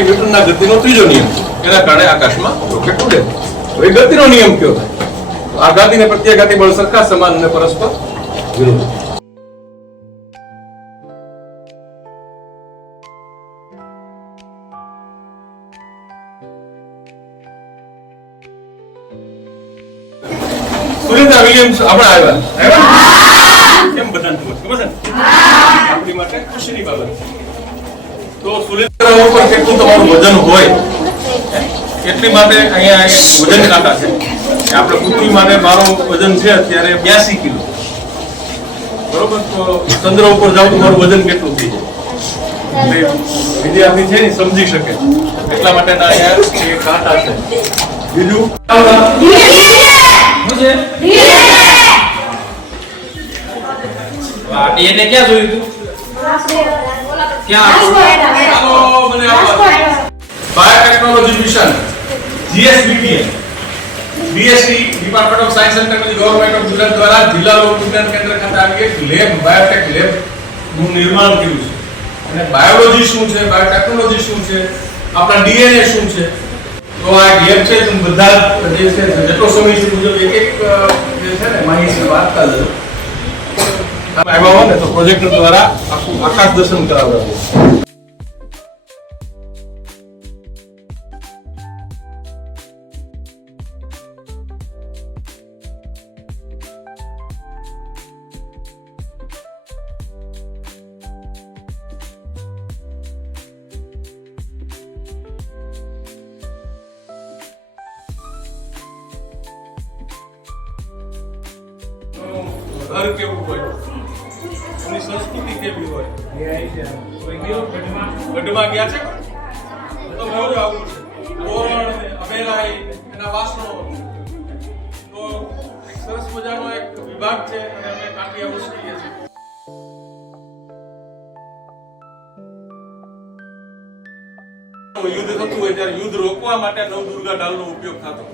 એ ન્યૂટનના ગતિનો ત્રીજો નિયમ છે. એના કારણે આકાશમાં રોકેટ ઉડે. હવે ગતિનો નિયમ કયો થાય? આઘાતી અને પ્રત્યાઘાતી બળ સરખા, સમાન અને પરસ્પર વિરુદ્ધ. સુરેન્દ્ર વિલિયમ્સ આપણે આવ્યા કેમ બધાને ખબર છે ને? આપણી માટે ખુશીની બાબત. તો સુરેન્દ્ર ઉપર કેટલું તમારું વજન હોય એટલી માટે અહીંયા વજન કાંટા છે. આપણે પૃથ્વી માટે મારું વજન છે અત્યારે 82 કિલો, બરોબર. તો ચંદ્ર ઉપર જાવ તો મારું વજન કેટલું થઈ જાય વિદ્યાર્થી છે ને સમજી શકે એટલા માટેના અહીંયા એ કાંટા છે. બીજું એને ક્યાં જોયું તું? ક્યાં? ચાલો મને biotechnology mission GSBTN BSc department of science and technology government of Gujarat દ્વારા જિલ્લા લોક વિજ્ઞાન કેન્દ્ર ખાતે આવી એક લેબ બાયોટેક લેબ નું નિર્માણ કર્યું છે. અને બાયોલોજી શું છે, બાયોટેકનોલોજી શું છે, આપણા DNA શું છે, તો આ લેબ છે તમે બધા જે છે જેટલો સમય છે મુજબ એક એક જે છે ને માહિતી વાંચતા જજો. આવ્યા હોય ને તો પ્રોજેક્ટર દ્વારા આખું આકાશ દર્શન કરાવડાવું. ઘર કેવું હોય, એની સંસ્કૃતિ કેવી હોય, ગઢમાં ગયા છે તો ઘણું આવું છે. તોરણ, અમેરાઈ, એના વાસણો, તો એક સરસ મજાનો એક વિભાગ છે અને અમે કાંઠિયા ઉશ્કેરીએ છીએ. યુદ્ધ થતું હોય ત્યારે યુદ્ધ રોકવા માટે નવદુર્ગા ઢાલનો ઉપયોગ થતો.